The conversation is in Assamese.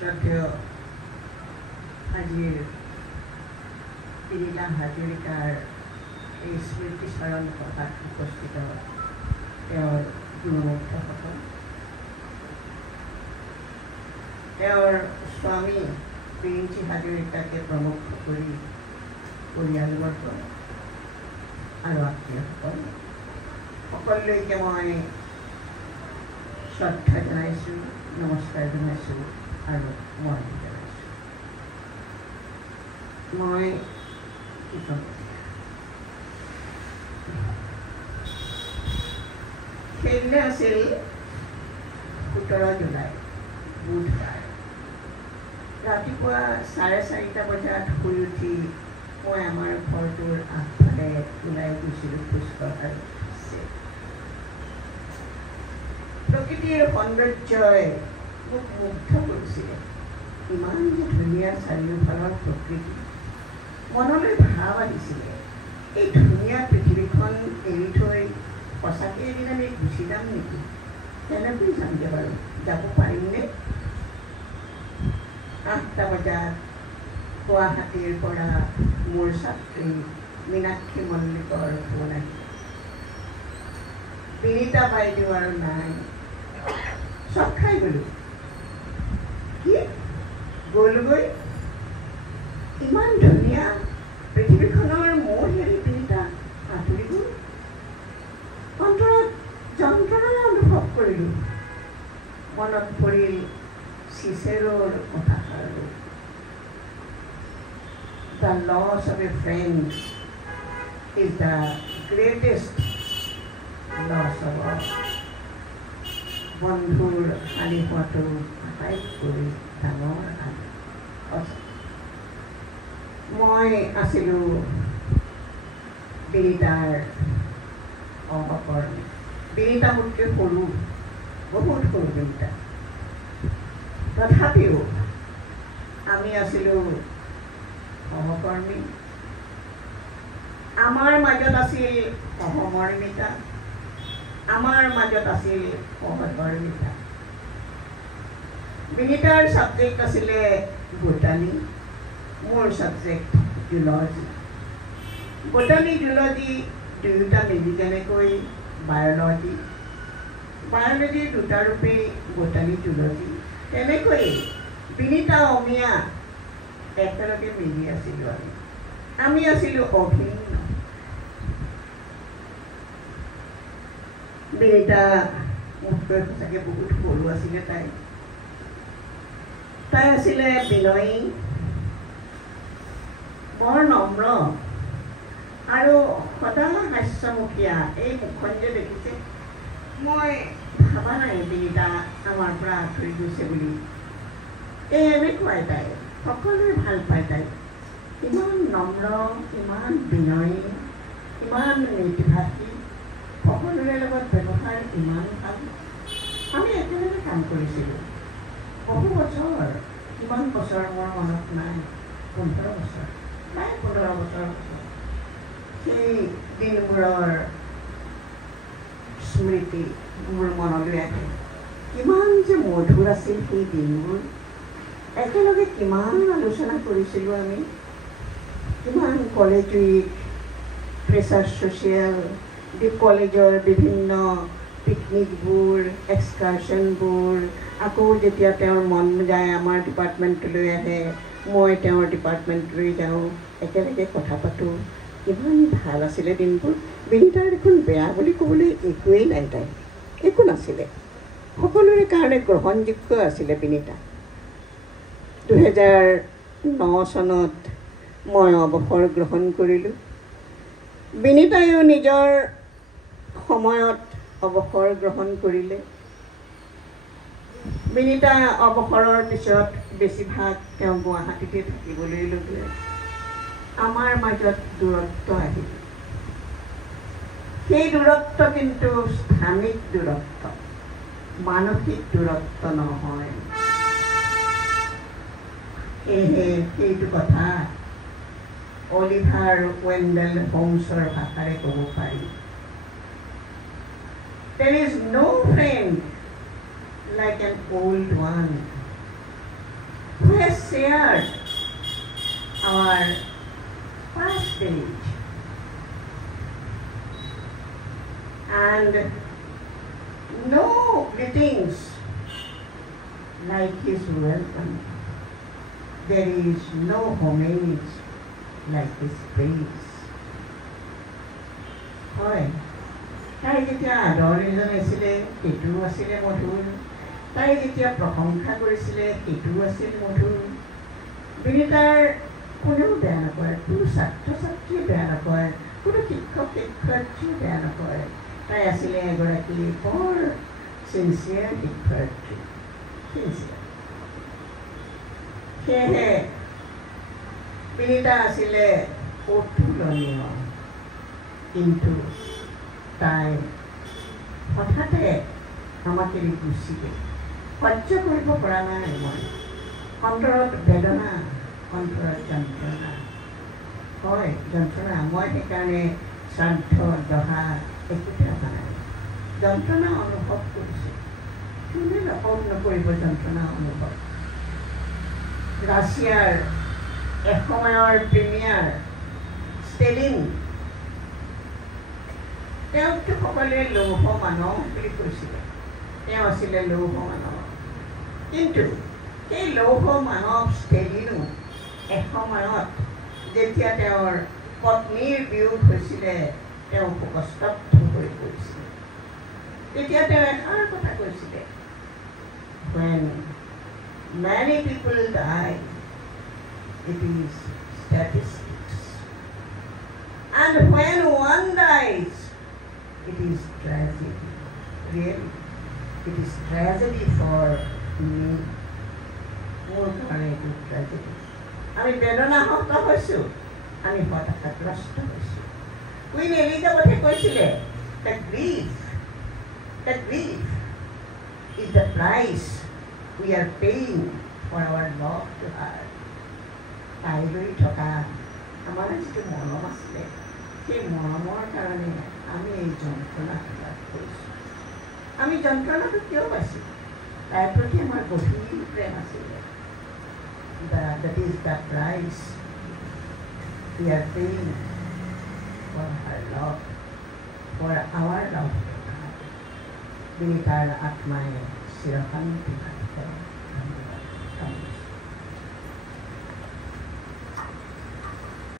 শ্ৰদ্ধেয় আজিৰ বিনীতা হাজৰিকাৰ এই স্মৃতিচাৰণ সভাত উপস্থিত তেওঁৰ গুণমুগ্ধসকল, তেওঁৰ স্বামী বিৰিঞ্চি হাজৰিকাকে প্ৰমুখ কৰি পৰিয়ালবৰ্গ আৰু আত্মীয়সকল সকলোলৈকে মই শ্ৰদ্ধা জনাইছোঁ, নমস্কাৰ জনাইছোঁ আৰু মৰম জনাইছোঁ। মই কি ক'ম, সেইদিনা আছিল 17 জুলাই বুধবাৰ। ৰাতিপুৱা 4:30 বজাত শুই উঠি মই আমাৰ ঘৰটোৰ আগফালে ওলাই গৈছিলোঁ খোজকঢ়াৰ উদ্দেশ্যে। প্ৰকৃতিৰ সৌন্দৰ্যই মোক মুগ্ধ কৰিছিলে। ইমান যে ধুনীয়া চাৰিওফালৰ প্ৰকৃতি, মনলৈ ভাৱ আহিছিলে এই ধুনীয়া পৃথিৱীখন এৰি থৈ সঁচাকৈ এদিন আমি গুচি যাম নেকি? কেনেকৈ যামগৈ বাৰু? যাব পাৰিমনে? 8টা বজাত গুৱাহাটীৰ পৰা মোৰ ছাত্ৰী মীনাক্ষী মল্লিকৰ ফোন আহিল। বিনীতা বাইদেউ আৰু নাই। চক খাই গ'লোঁ। কি গ'লগৈ? ইমান ধুনীয়া পৃথিৱীখনৰ মোৰ হেৰি বিনীতা আঁতৰি গ'ল। অন্তৰত যন্ত্ৰণা অনুভৱ কৰিলোঁ। মনত পৰিল চিচেৰোৰ কথাষাৰ, The loss of a friend is the greatest loss of all. বন্ধুৰ হানি হোৱাটো আটাইতকৈ ডাঙৰ হানি। মই আছিলোঁ বিনীতাৰ সহকৰ্মী। বিনীতা মোতকৈ সৰু, বহুত সৰু বিনীতা। তথাপিও আমি আছিলোঁ সহকৰ্মী। আমাৰ মাজত আছিল সহমৰ্মিতা, আমাৰ মাজত আছিল সহধৰ্মিতা। বিনীতাৰ ছাবজেক্ট আছিলে বটানী, মোৰ ছাবজেক্ট জুলজি। বটানী জুলজি দুয়োটা মিলি কেনেকৈ বায়'লজি, বায়'লজিৰ দুটা ৰূপেই বটানী জুলজি, তেনেকৈ বিনীতা অমিয়া একেলগে মিলি আছিলোঁ। আমি আছিলোঁ অভিন্ন। বিনীতা মোতকৈ সঁচাকৈ বহুত সৰু আছিলে। তাই আছিলে বিনয়ী, বৰ নম্ৰ আৰু সদায় হাস্যমুখীয়া। এই মুখখন যে দেখিছে, মই ভাবা নাই বিনীতা আমাৰ পৰা আঁতৰি গৈছে বুলি। এই এনেকুৱাই তাই, সকলোৱে ভাল পায় তাই। ইমান নম্ৰ, ইমান বিনয়ী, ইমান নীতিভাষী, সকলোৰে লগত ব্যৱহাৰ ইমান ভাল। আমি একেলগে কাম কৰিছিলোঁ বহু বছৰ। কিমান বছৰ মোৰ মনত নাই, 15 বছৰ, প্ৰায় 15 বছৰ। সেই দিনবোৰৰ স্মৃতি মোৰ মনলৈ আহে। কিমান যে মধুৰ আছিল সেই দিনবোৰ। একেলগে কিমান আলোচনা কৰিছিলোঁ আমি, কিমান কলেজ উইক, ফ্ৰেচাৰ্ছ ছ'চিয়েল, কলেজৰ বিভিন্ন পিকনিকবোৰ, এক্সকাৰ্ছনবোৰ, আকৌ যেতিয়া তেওঁৰ মন যায় আমাৰ ডিপাৰ্টমেণ্টলৈ আহে, মই তেওঁৰ ডিপাৰ্টমেণ্টলৈ যাওঁ, একেলগে কথা পাতোঁ। কিমান ভাল আছিলে দিনবোৰ। বিনীতাৰ দেখোন বেয়া বুলি ক'বলৈ একোৱেই নাই, তাই একো নাছিলে, সকলোৰে কাৰণে গ্ৰহণযোগ্য আছিলে বিনীতা। 2009 চনত মই অৱসৰ গ্ৰহণ কৰিলোঁ। বিনীতায়ো নিজৰ সময়ত অৱসৰ গ্ৰহণ কৰিলে। বিনীতা অৱসৰৰ পিছত বেছিভাগ তেওঁ গুৱাহাটীতে থাকিবলৈ ল'লে। আমাৰ মাজত দূৰত্ব আহিল। সেই দূৰত্ব কিন্তু স্থানিক দূৰত্ব, মানসিক দূৰত্ব নহয়। সেয়েহে সেইটো কথা অলিভাৰ ৱেণ্ডেল হোমছৰ ভাষাৰে ক'ব পাৰি, There is no friend like an old one. shared our past days. And no greetings like his welcome. There is no homage like his praise. হয়, তাই যেতিয়া আদৰণি জনাইছিলে সেইটো আছিলে মধুৰ, তাই যেতিয়া প্ৰশংসা কৰিছিলে সেইটো আছিল মধুৰ। বিনীতাৰ কোনেও বেয়া নকৰে, কোনো ছাত্ৰ ছাত্ৰীয়ে বেয়া নকৰে, কোনো শিক্ষক শিক্ষয়িত্ৰীয়ে বেয়া নকৰে। তাই আছিলে এগৰাকী বৰ চিনচিয়াৰ শিক্ষয়িত্ৰী, চিনচিয়াৰ। সেয়েহে বিনীতা আছিলে অতুলনীয়, কিন্তু তাই হঠাতে আমাক এৰি গুচি গ'ল। সহ্য কৰিব পৰা নাই মই। অন্তৰত বেদনা, অন্তৰত যন্ত্ৰণা। হয়, যন্ত্ৰণা। মই সেইকাৰণে শ্ৰাদ্ধ দহা একোতে অহা নাই, যন্ত্ৰণা অনুভৱ কৰিছোঁ। কোনে নকৰিব যন্ত্ৰণা অনুভৱ? ৰাছিয়াৰ এসময়ৰ প্ৰিমিয়াৰ ষ্টেলিন, তেওঁকতো সকলোৱে লৌহ মানৱ বুলি কৈছিলে। তেওঁ আছিলে লৌহ মানৱ, কিন্তু সেই লৌহ মানৱ ষ্টেলিনো এসময়ত যেতিয়া তেওঁৰ পত্নীৰ বিয়োগ হৈছিলে, তেওঁ শোকস্তব্ধ হৈ পৰিছিলে। তেতিয়া তেওঁ এষাৰ কথা কৈছিলে, when many people die, it is statistics. And when one dies, it is tragedy. Really, it is tragedy for me. মোৰ কাৰণে এইটো ট্ৰেজেডি। আমি বেদনাহত হৈছোঁ, আমি হতাশাগ্ৰস্ত হৈছোঁ। কুইন এলিজাবেথে কৈছিলে, the grief is the price we are paying for our love to her. তাই লৈ থকা আমাৰ যিটো মৰম আছিলে, সেই মৰমৰ কাৰণে আমি এই যন্ত্ৰণা লাভ কৰিছোঁ। আমি যন্ত্ৰণাটো কিয় পাইছোঁ? তাইৰ প্ৰতি আমাৰ গভীৰ প্ৰেম আছিলে। That is the price we are paying for her love, for our love to her. বিনীতাৰ আত্মাই চিৰশান্তি লাভ কৰে। ধন্যবাদ।